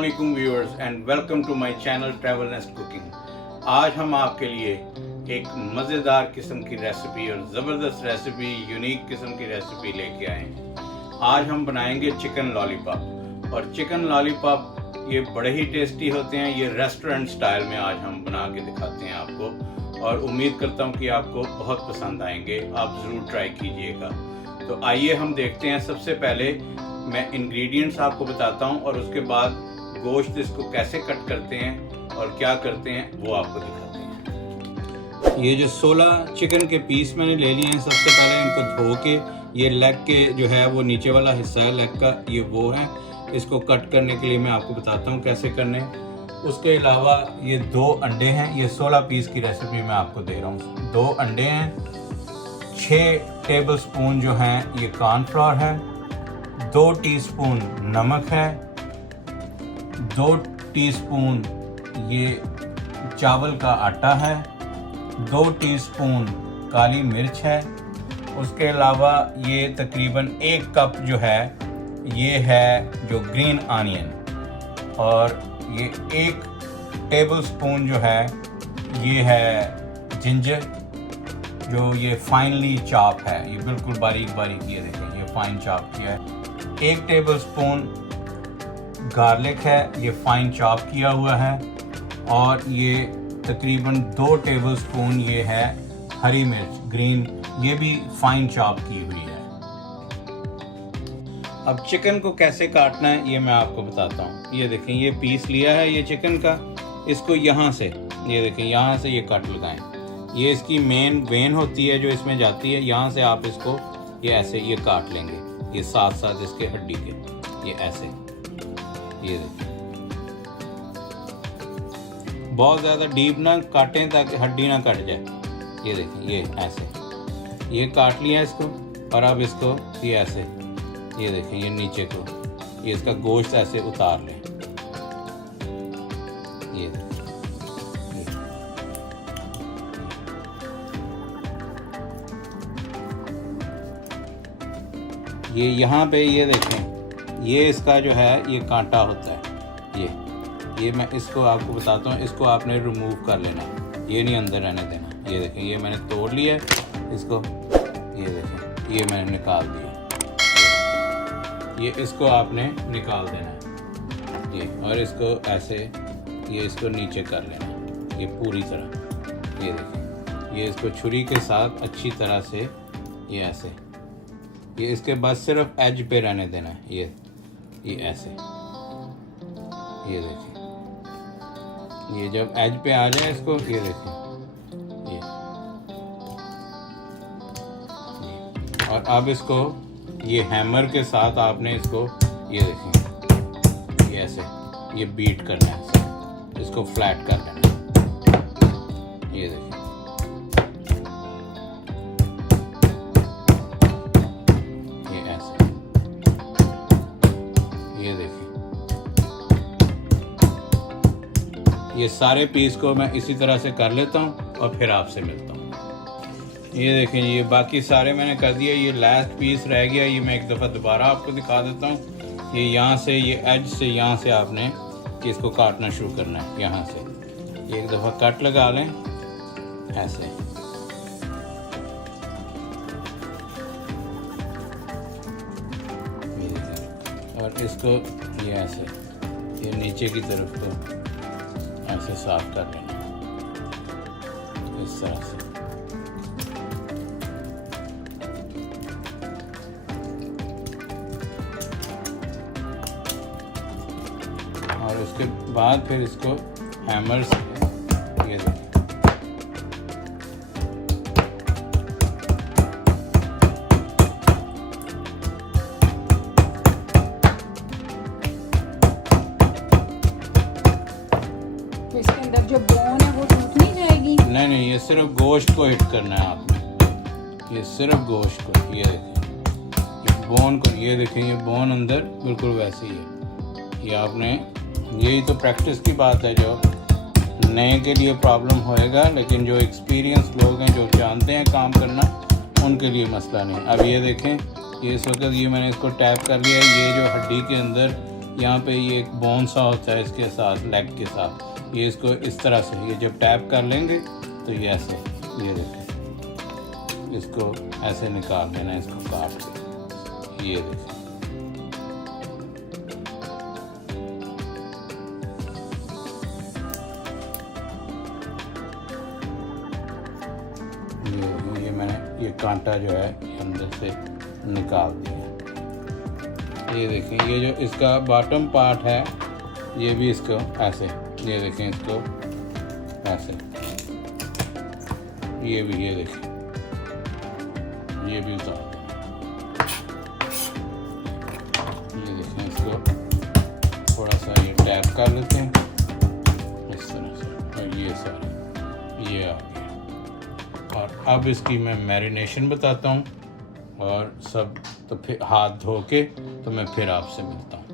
अस्सलामुअलैकुम viewers and welcome to my channel travel nest cooking. आज हम आपके लिए एक मज़ेदार किस्म की रेसिपी और ज़बरदस्त रेसिपी, यूनिक किस्म की रेसिपी लेके आए हैं। आज हम बनाएंगे चिकन लॉलीपॉप। और चिकन लॉलीपॉप ये बड़े ही टेस्टी होते हैं। ये रेस्टोरेंट स्टाइल में आज हम बना के दिखाते हैं आपको, और उम्मीद करता हूँ कि आपको बहुत पसंद आएंगे। आप ज़रूर ट्राई कीजिएगा। तो आइए हम देखते हैं। सबसे पहले मैं इंग्रेडिएंट्स आपको बताता हूं और उसके बाद गोश्त इसको कैसे कट करते हैं और क्या करते हैं वो आपको दिखाते हैं। ये जो 16 चिकन के पीस मैंने ले लिए हैं, सबसे पहले इनको धो के, ये लेग के जो है वो नीचे वाला हिस्सा है लेग का, ये वो है। इसको कट करने के लिए मैं आपको बताता हूँ कैसे करने। उसके अलावा ये 2 अंडे हैं। ये 16 पीस की रेसिपी मैं आपको दे रहा हूँ। 2 अंडे हैं, 6 टेबल स्पून जो हैं ये कॉर्नफ्लोर है, 2 टीस्पून नमक है, 2 टीस्पून ये चावल का आटा है, 2 टीस्पून काली मिर्च है। उसके अलावा ये तकरीबन 1 कप जो है ये है जो ग्रीन आनियन, और ये 1 टेबल स्पून जो है ये है जिंजर, जो ये फाइनली चॉप है। ये बिल्कुल बारीक बारीक, ये देखें ये फाइन चॉप किया है। 1 टेबल स्पून गार्लिक है, ये फाइन चॉप किया हुआ है। और ये तकरीबन 2 टेबल स्पून ये है हरी मिर्च ग्रीन, ये भी फाइन चॉप की हुई है। अब चिकन को कैसे काटना है ये मैं आपको बताता हूँ। ये देखें ये पीस लिया है ये चिकन का, इसको यहाँ से, ये देखें यहाँ से ये कट लगाएं। ये इसकी मेन वेन होती है जो इसमें जाती है, यहाँ से आप इसको ये ऐसे ये काट लेंगे, ये साथ साथ इसके हड्डी के, ये ऐसे, ये देखिए। बहुत ज़्यादा डीप ना काटें ताकि हड्डी ना कट जाए। ये देखिए ये ऐसे, ये काट लिया इसको। और अब इसको ये ऐसे, ये देखें ये नीचे को, ये इसका गोश्त ऐसे उतार लें। ये देखिए ये यहाँ पे, ये देखें ये इसका जो है ये कांटा होता है। ये मैं इसको आपको बताता हूँ। इसको आपने रिमूव कर लेना, ये नहीं अंदर रहने देना। ये देखें ये मैंने तोड़ लिया है इसको, ये देखें ये मैंने निकाल दिया। ये इसको आपने निकाल देना है ये, और इसको ऐसे ये इसको नीचे कर लेना ये पूरी तरह। ये देखें ये इसको छुरी के साथ अच्छी तरह से ये ऐसे, ये इसके बाद सिर्फ एज पे रहने देना है। ये ऐसे, ये देखिए ये जब एज पे आ जाए इसको, ये देखिए ये। और अब इसको ये हैमर के साथ आपने इसको, ये देखिए ये ऐसे ये बीट करना है, इसको फ्लैट कर लेना। ये देखिए ये सारे पीस को मैं इसी तरह से कर लेता हूँ और फिर आपसे मिलता हूँ। ये देखें ये बाकी सारे मैंने कर दिए। ये लास्ट पीस रह गया, ये मैं एक दफ़ा दोबारा आपको दिखा देता हूँ। ये यहाँ से, ये एज से यहाँ से आपने इसको काटना शुरू करना है। यहाँ से एक दफ़ा कट लगा लें ऐसे। और इसको ये ऐसे, ये नीचे की तरफ को ऐसे साफ कर लेना इस तरह से। और उसके बाद फिर इसको हैमर से ये देखें इसके अंदर जो बोन है वो टूट नहीं जाएगी? नहीं, ये सिर्फ गोश्त को हिट करना है आपने। ये सिर्फ गोश्त को, ये देखें बोन को, ये देखें ये बोन अंदर बिल्कुल वैसे ही है। ये आपने, यही तो प्रैक्टिस की बात है। जो नए के लिए प्रॉब्लम होएगा, लेकिन जो एक्सपीरियंस लोग हैं जो जानते हैं काम करना, उनके लिए मसला नहीं। अब ये देखें ये इस वक्त ये मैंने इसको टैप कर लिया। ये जो हड्डी के अंदर यहाँ पे ये एक बोन सा होता है इसके साथ, लेग के साथ। ये इसको इस तरह से ये जब टैप कर लेंगे तो ये ऐसे, ये देखें, इसको ऐसे निकाल देना, इसको काट के, ये देखें। ये मैंने ये कांटा जो है ये अंदर से निकाल दिया। ये देखें, ये जो इसका बॉटम पार्ट है ये भी इसको ऐसे, ये देखें, इसको ऐसे, ये भी, ये देखें, ये भी उतार, ये देखें, इसको थोड़ा सा ये टैप कर लेते हैं इस तरह से, और ये सारे ये आ गया। और अब इसकी मैं मैरिनेशन बताता हूँ और सब, तो फिर हाथ धो के तो मैं फिर आपसे मिलता हूँ।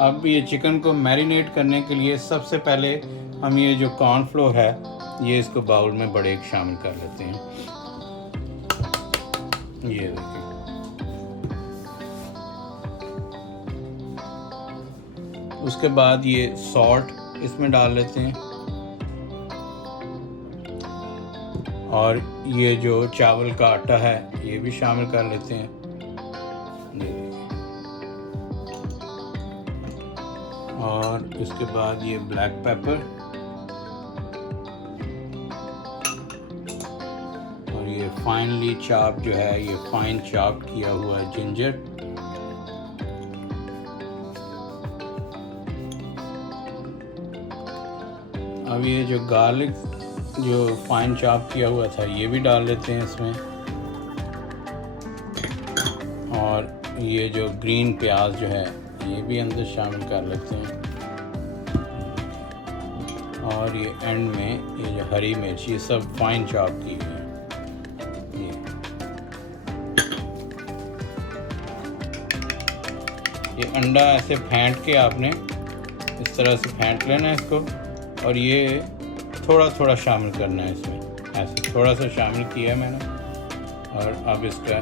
अब ये चिकन को मैरिनेट करने के लिए सबसे पहले हम ये जो कॉर्नफ्लोर है ये इसको बाउल में बड़े एक शामिल कर लेते हैं। ये देखिए, उसके बाद ये सॉल्ट इसमें डाल लेते हैं और ये जो चावल का आटा है ये भी शामिल कर लेते हैं। ये देखिए, और इसके बाद ये ब्लैक पेपर और ये फाइनली चॉप जो है, ये फाइन चॉप किया हुआ है जिंजर। अब ये जो गार्लिक जो फाइन चॉप किया हुआ था ये भी डाल लेते हैं इसमें, और ये जो ग्रीन प्याज जो है ये भी अंदर शामिल कर लेते हैं, और ये एंड में ये जो हरी मिर्च ये सब फाइन चॉप की हुई है। ये अंडा ऐसे फेंट के आपने इस तरह से फेंट लेना है इसको, और ये थोड़ा थोड़ा शामिल करना है इसमें, ऐसे थोड़ा सा शामिल किया है मैंने, और अब इसका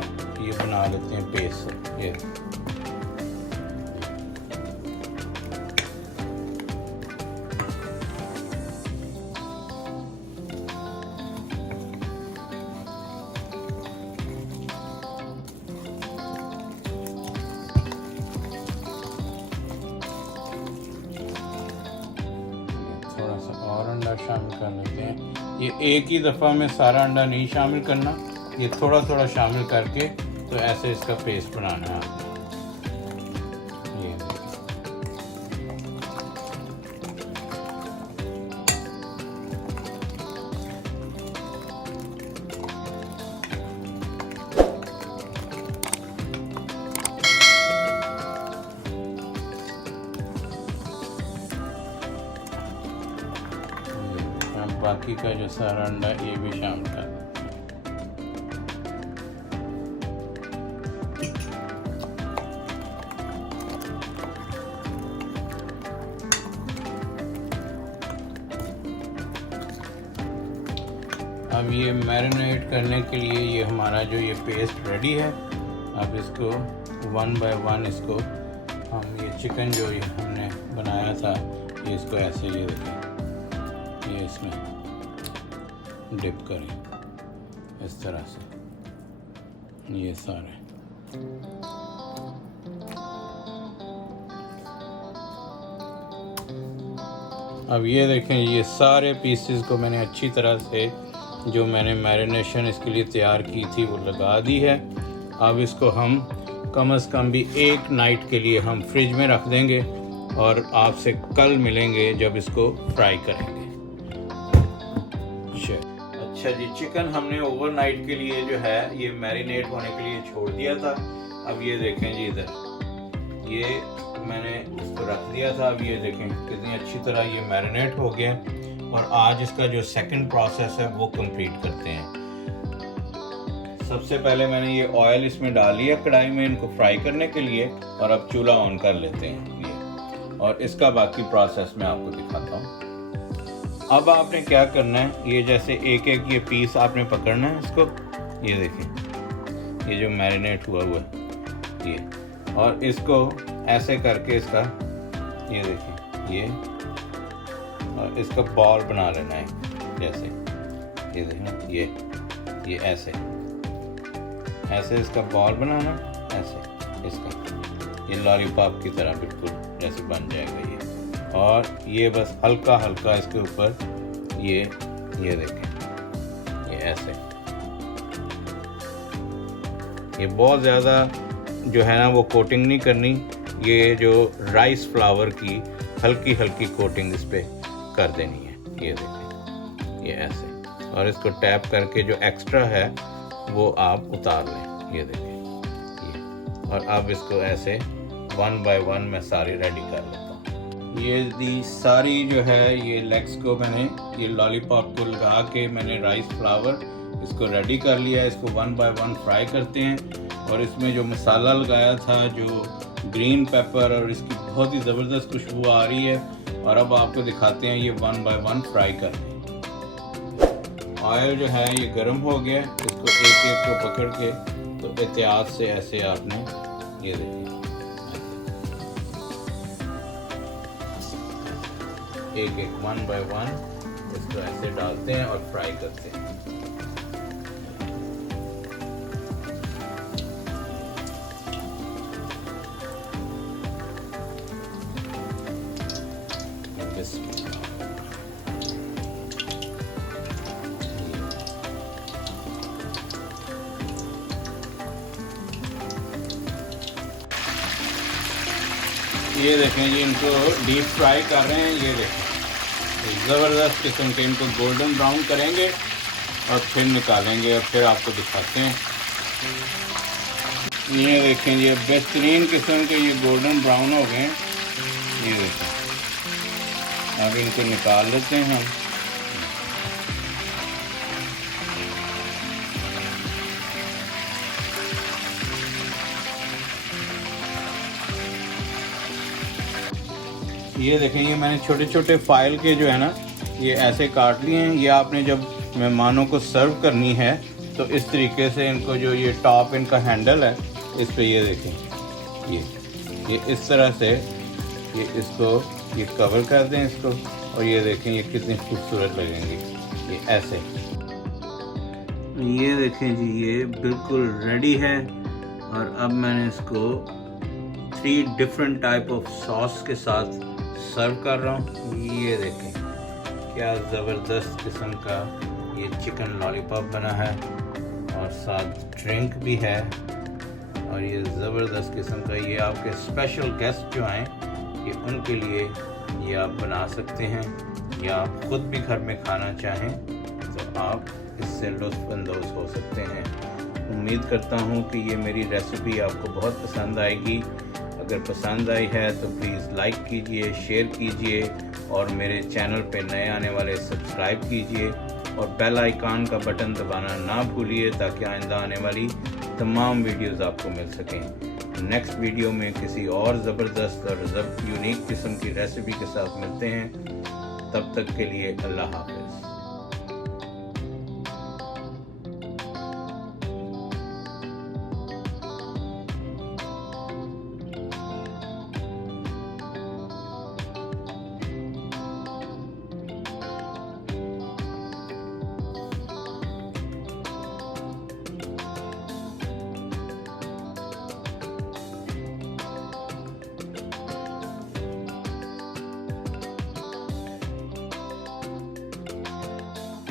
ये बना लेते हैं पेस्ट। ये थोड़ा सा और अंडा शामिल कर लेते हैं। ये एक ही दफ़ा में सारा अंडा नहीं शामिल करना, ये थोड़ा थोड़ा शामिल करके तो ऐसे इसका पेस्ट बनाना है आपको। ये बाकी का जो सारा अंडा ये भी शामिल कर दें। अब ये मैरिनेट करने के लिए ये हमारा जो ये पेस्ट रेडी है। अब इसको वन बाय वन इसको हम ये चिकन जो ये हमने बनाया था ये इसको ऐसे ये देखें, ये इसमें डिप करें इस तरह से ये सारे। अब ये देखें ये सारे पीसेस को मैंने अच्छी तरह से जो मैंने मैरिनेशन इसके लिए तैयार की थी वो लगा दी है। अब इसको हम कम से कम भी एक नाइट के लिए हम फ्रिज में रख देंगे और आपसे कल मिलेंगे जब इसको फ्राई करेंगे। अच्छा जी, चिकन हमने ओवरनाइट के लिए जो है ये मैरिनेट होने के लिए छोड़ दिया था। अब ये देखें जी इधर ये मैंने इसको रख दिया था। अब ये देखें कितनी अच्छी तरह ये मैरिनेट हो गया और आज इसका जो सेकंड प्रोसेस है वो कंप्लीट करते हैं। सबसे पहले मैंने ये ऑयल इसमें डाल लिया कढ़ाई में इनको फ्राई करने के लिए और अब चूल्हा ऑन कर लेते हैं ये, और इसका बाकी प्रोसेस मैं आपको दिखाता हूँ। अब आपने क्या करना है, ये जैसे एक एक ये पीस आपने पकड़ना है इसको, ये देखें ये जो मैरिनेट हुआ है ये, और इसको ऐसे करके इसका ये देखें ये, और इसका बॉल बना लेना है जैसे, ये देखें ये ऐसे इसका बॉल बनाना, ऐसे इसका ये लॉलीपॉप की तरह बिल्कुल जैसे बन जाएगा ये। और ये बस हल्का हल्का इसके ऊपर ये देखें ये ऐसे, ये बहुत ज़्यादा जो है ना वो कोटिंग नहीं करनी, ये जो राइस फ्लावर की हल्की हल्की कोटिंग इस पे कर देनी है। ये देखें ये ऐसे, और इसको टैप करके जो एक्स्ट्रा है वो आप उतार लें। ये देखें ये, और अब इसको ऐसे 1 बाय 1 मैं सारी रेडी कर लेता हूँ। ये सारी जो है ये लेग्स को मैंने ये लॉलीपॉप को लगा के मैंने राइस फ्लावर इसको रेडी कर लिया। इसको 1 बाय 1 फ्राई करते हैं, और इसमें जो मसाला लगाया था जो ग्रीन पेपर, और इसकी बहुत ही ज़बरदस्त खुशबू आ रही है। और अब आपको दिखाते हैं ये 1 बाय 1 फ्राई करते हैं। ऑयल जो है ये गर्म हो गया, इसको एक एक को पकड़ के तो एहतियात से ऐसे आपने ये देखिए एक 1 बाय 1 इसको ऐसे डालते हैं और फ्राई करते हैं। ये देखें जी, इनको डीप फ्राई कर रहे हैं। ये देखें ज़बरदस्त किस्म के इनको गोल्डन ब्राउन करेंगे और फिर निकालेंगे और फिर आपको दिखाते हैं। ये देखें ये बेहतरीन किस्म के ये गोल्डन ब्राउन हो गए। ये देखें, अब इनको निकाल लेते हैं हम। ये देखें ये मैंने छोटे छोटे फाइल के जो है ना ये ऐसे काट लिए हैं। ये आपने जब मेहमानों को सर्व करनी है तो इस तरीके से इनको जो ये टॉप इनका हैंडल है इस पे ये देखें ये इस तरह से ये इसको ये कवर कर दें इसको, और ये देखें ये कितनी खूबसूरत लगेंगी ये ऐसे। ये देखें जी ये बिल्कुल रेडी है, और अब मैंने इसको 3 डिफरेंट टाइप ऑफ सॉस के साथ सर्व कर रहा हूँ। ये देखें क्या ज़बरदस्त किस्म का ये चिकन लॉलीपॉप बना है, और साथ ड्रिंक भी है, और ये ज़बरदस्त किस्म का ये आपके स्पेशल गेस्ट जो आएँ ये उनके लिए ये आप बना सकते हैं, या आप ख़ुद भी घर में खाना चाहें तो आप इससे लुत्फ़अंदोज़ हो सकते हैं। उम्मीद करता हूँ कि ये मेरी रेसिपी आपको बहुत पसंद आएगी। अगर पसंद आई है तो प्लीज़ लाइक कीजिए, शेयर कीजिए, और मेरे चैनल पे नए आने वाले सब्सक्राइब कीजिए, और बेल आइकन का बटन दबाना ना भूलिए ताकि आइंदा आने वाली तमाम वीडियोस आपको मिल सकें। नेक्स्ट वीडियो में किसी और ज़बरदस्त और यूनिक किस्म की रेसिपी के साथ मिलते हैं। तब तक के लिए अल्लाह हाफ़िज़।